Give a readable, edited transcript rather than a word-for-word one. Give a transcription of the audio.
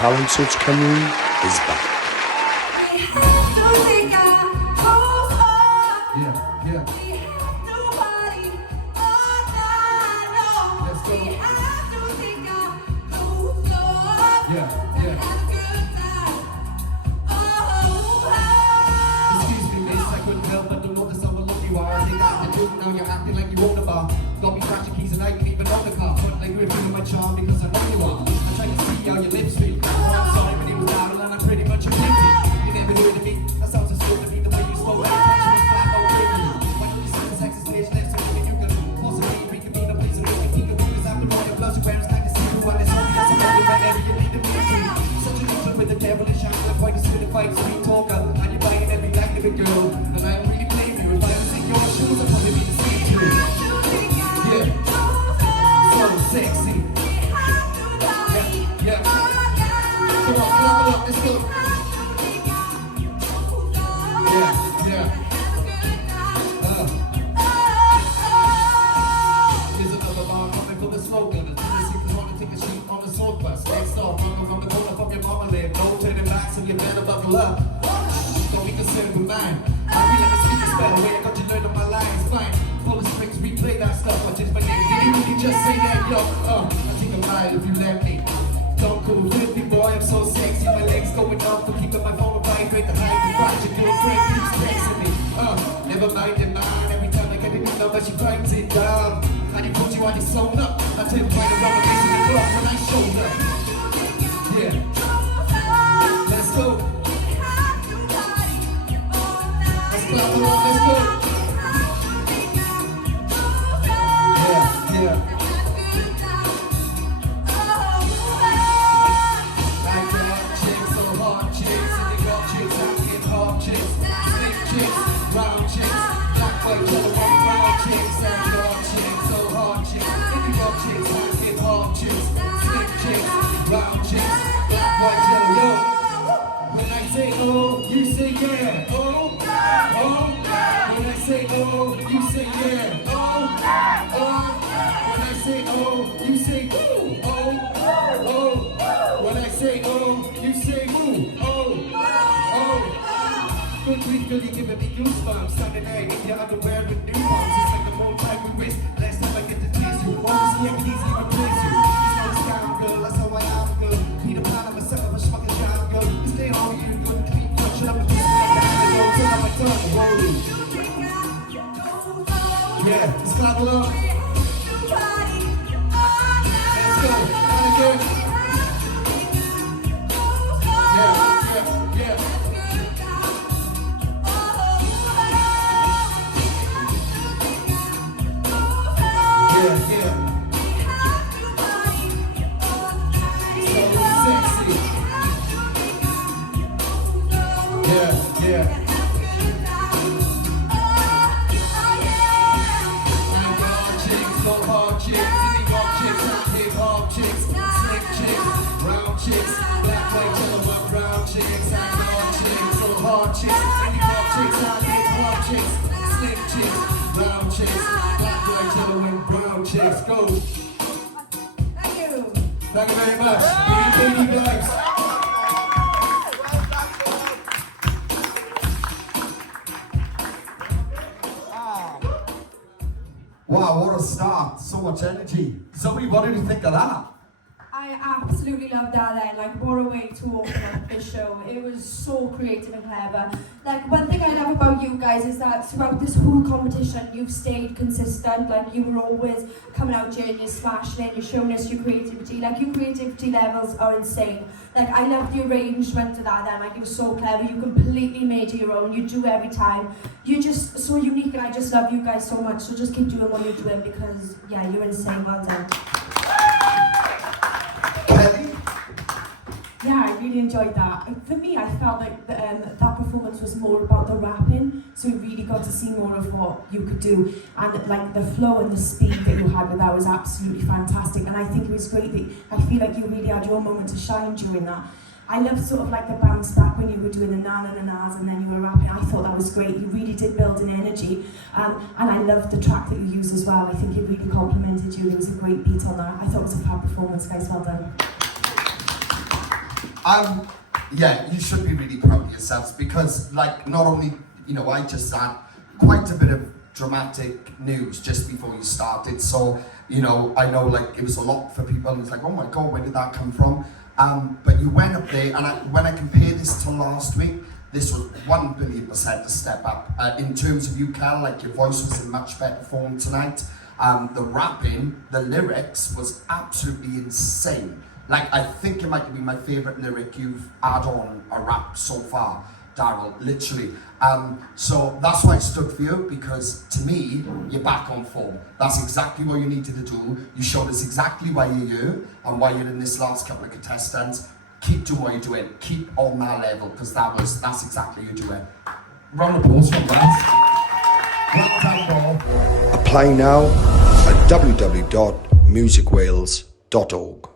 Talent Search Cymru is back. We have to take our clothes off. Yeah. We have to party all night long. Let's go. We have to take our clothes off. Yeah. And have a good time. Excuse me, miss, I couldn't help but to notice how alone you are. I think I'm the dude, now you're acting like you own the bar. Got me crashing keys and I can even own the car. But like you're feeling my charm because I know you are. I try to see how your lips feel. Oh, I'm sorry when it was down and I'm pretty much addicted. You never heard of me, that sounds so stupid to me. The way you spoke, that attention was flat out crazy. Why don't you see the sex is stage left so maybe you can possibly reconvene a place and make me think of you. Cause after all your blood, your parents kind of see who I is. That's a man whenever you need to be to. Such a little with the devil and shine like quite a certified sweet talker. And you're buying every night of a girl. And I'm really blaming you. If I was in your shoes, I'd probably be the same too. Yeah. So sexy. Yeah. Come on, let's go. Yeah. Here's another bar coming for the slogan. And Tennessee can wanna take a sheet on the sword bus. Next off, welcome from the corner from your mama land. No turning back, so you better buckle up. Don't be concerned with mine. I really like to speak this better way. I got you learned on my lines. Fine. Pull the strings, replay that stuff. I change my name. Did you really just say that, yo? I take a ride if you let me. Don't go with me, boy. I'm so sexy. My legs going up for keeping my phone vibrate. The high and bright. Your girlfriend keeps texting me. Never mind the mind. Every time I get a new number, she grinds it down. And you put you on your sewn up. I tell you right around the face of the clock when I showed up. Yeah. Let's go. Let's clap along. Let's go. Yeah. Round chicks, black, white, yellow, white, brown chicks, and dog chicks, so hard chicks, indie rock chicks, and hip hop chicks, slick chicks, round chicks, black, white, yellow, yo. When I say oh, you say yeah, oh, oh. When I say oh, you say yeah, oh, oh. When I say oh, you say ooh, oh, oh. When I say oh, you say ooh, oh, oh. Good grief, girl, you're giving me goosebumps. Sunday night in your underwear with new pumps. It's like the more time we waste. Last time I get to taste you. Honestly, I can easily replace you. You know it's down, girl. That's how I am, girl. Peter Pan, I'm a son of a schmucking job, girl. You stay home, you good, clean, cut, shut up and kiss me like that. And don't turn on my tongue, whoa. Yeah, let's clap along. Let's go, and again. Yeah. Chicks, black, white, yellow, brown chicks, and dog chicks, so hard chicks, indie pop chicks, and hip hop chicks, slick chicks, brown chicks, black, white, yellow, and brown chicks. Go. Thank you. Thank you very much. Baby vibes. Wow, what a start. So much energy. Somebody, what did you think of that? I absolutely loved that then, like what a way to open up this show. It was so creative and clever. Like one thing I love about you guys is that throughout this whole competition you've stayed consistent, like you were always coming out here and you're smashing it, you're showing us your creativity. Like your creativity levels are insane. Like I love the arrangement of that then, like it was so clever, you completely made it your own, you do every time. You're just so unique and I just love you guys so much, so just keep doing what you're doing because yeah, you're insane, well done. Yeah, I really enjoyed that. For me, I felt like that performance was more about the rapping, so we really got to see more of what you could do. And like the flow and the speed that you had with that was absolutely fantastic. And I think it was great that I feel like you really had your moment to shine during that. I loved sort of like the bounce back when you were doing the na-na-na-nas and then you were rapping. I thought that was great. You really did build an energy. And I loved the track that you used as well. I think it really complimented you. There was a great beat on that. I thought it was a fab performance, guys. Well done. Yeah, you should be really proud of yourselves because, like, not only, you know, I just had quite a bit of dramatic news just before you started. So, you know, I know, like, it was a lot for people. It was like, oh my God, where did that come from? But you went up there, and when I compare this to last week, this was 1 billion % a step up. In terms of you, Cal, like, your voice was in much better form tonight. The rapping, the lyrics was absolutely insane. Like, I think it might be my favourite lyric you've had on a rap so far, Daryl, literally. So that's why I stood for you, because to me, you're back on form. That's exactly what you needed to do. You showed us exactly why you're here and why you're in this last couple of contestants. Keep doing what you're doing. Keep on that level, because that's exactly what you're doing. Round of applause from that. Well done, ball. Apply now at www.musicwales.org.